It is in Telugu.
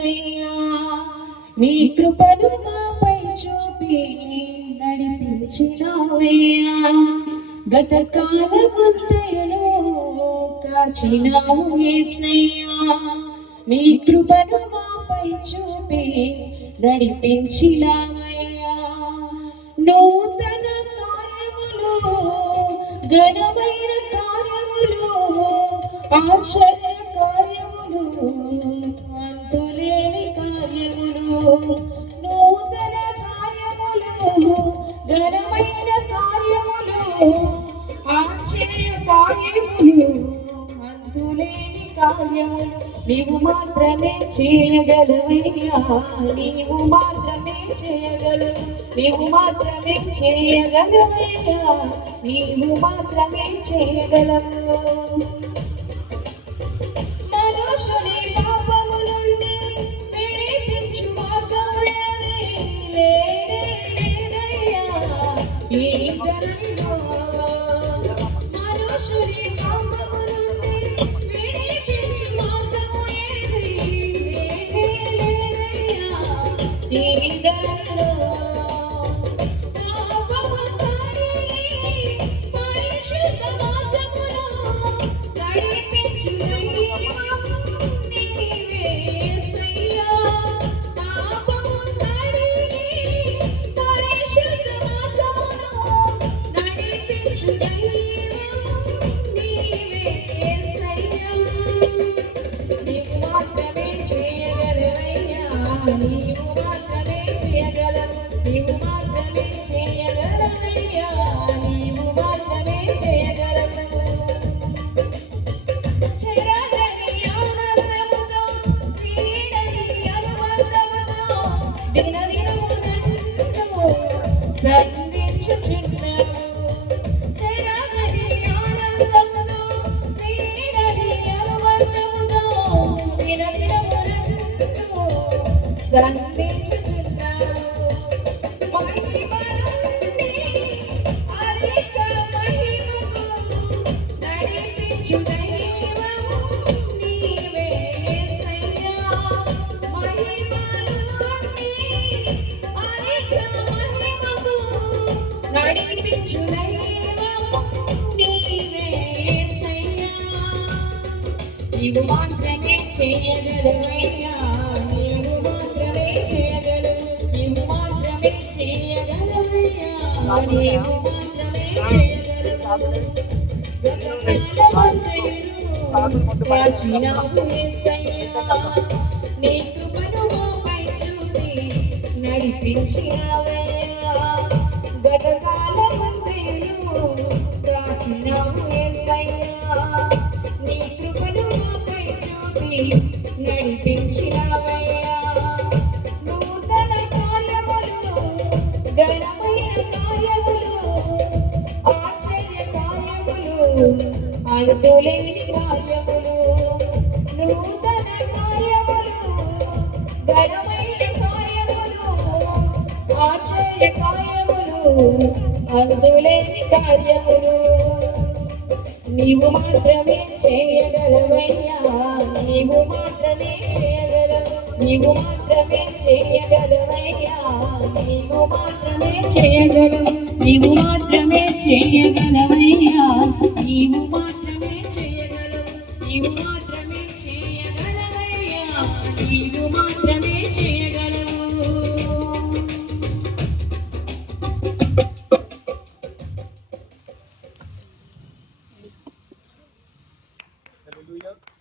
అయ్యా నీ కృపను మాపై చూపి నడిపించినావయ్యా గత కాలమంతయులో కాచినావు యేసయ్యా నీ కృపను మాపై చూపి నడిపించినావయ్యా నూతన కార్యములు ఘనమైన కార్యములు ఆశ్చర్య కార్యములు అంతులేని కార్యములు నూతన కార్యములు ఘనమైన కార్యములు ఆశ్చర్య కార్యములు అంతులేని కార్యములు నీవు మాత్రమే చేయగలవయ్యా నీవు మాత్రమే చేయగలవు నీవు మాత్రమే చేయగలవయ్యా నీవు మాత్రమే చేయగలవు మనుషుని పాపము నుండి విడిపించు మార్గము లేదయ్యా ఈ ధరణిలో మనుషుని పాపము నుండి విడిపించు మార్గము లేదయ్యా ఈ ధరణిలో పాపము కడిగి పరిశుద్ధ మార్గములో నడిపించు నీవు మాత్రమే చేయగలవయ్యా నీవు మాత్రమే చేయగలవు నీవు మాత్రమే చేయగలవయ్యా నీవు మాత్రమే చేయగలవు చెరగని ఆనందముతో వీడని అనుబంధముతో దినదినము నన్ను సంధించుచున్నావు సంధించుచున్నావు మహిమ నుండి అధిక మహిమకు నడిపించు దైవము నీవే యేసయ్యా మహిమ నుండి అధిక మహిమకు నడిపించు దైవము నీవే యేసయ్యా నీవు మాత్రమే చేయగలవయ్యా నీవు మాత్రమే చేయగలవు నీవు మాత్రమే చేయగలవయ్యా నీవు మాత్రమే చేయగలవు కాచినావు యేసయ్యా నీ కృపను మాపై చూపి నడిపించినావయ్యా గత కాలమంతయును కాచినావు యేసయ్యా నీ కృపను మాపై చూపి నడిపించినావయ్యా నూతన కార్యములు ఘనమైన కార్యములు ఆశ్చర్య కార్యములు అంతులేని కార్యములు నూతన కార్యములు ఘనమైన కార్యములు ఆశ్చర్య కార్యములు అంతులేని కార్యములు నీవు మాత్రమే చేయగలవయ్యా నీవు మాత్రమే చేయగలవు నీవు మాత్రమే చేయగలవయ్యా నీవు మాత్రమే చేయగలవు నీవు మాత్రమే చేయగలవయ్యా నీవు మాత్రమే చేయగలవు నీవు మాత్రమే చేయగలవయ్యా నీవు మాత్రమే చేయగలవు Hallelujah.